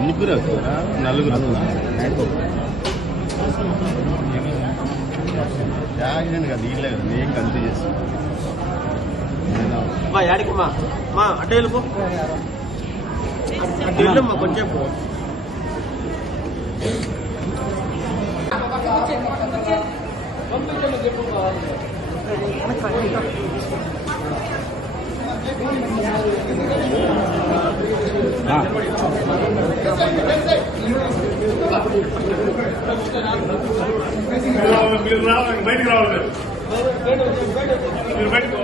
ముగ్గురు నలుగురు యాక్సిడెంట్ కాదు వీళ్ళే కదా నేను కన్ఫ్యూజ్ చేస్తాను మా యాడికి మా అడ్డ వెళ్ళిపో అడ్డ వెళ్ళమ్మా కొంచెం మీరు రావాలి బయటకు రావాలి మీరు బయటకు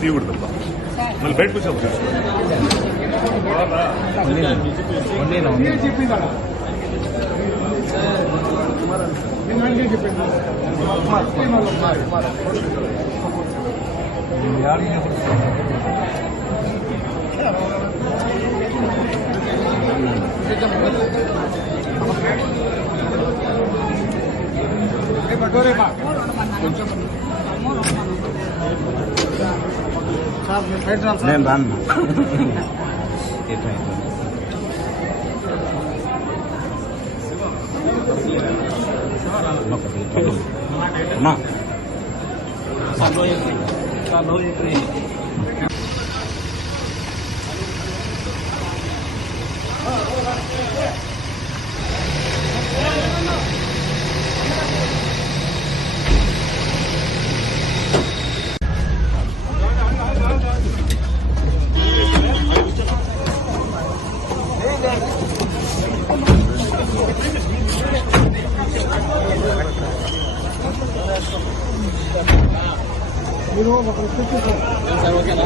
తీయకూడదు మళ్ళీ బయటకు వచ్చాము నేను రాను అమ్మా ఓకేనా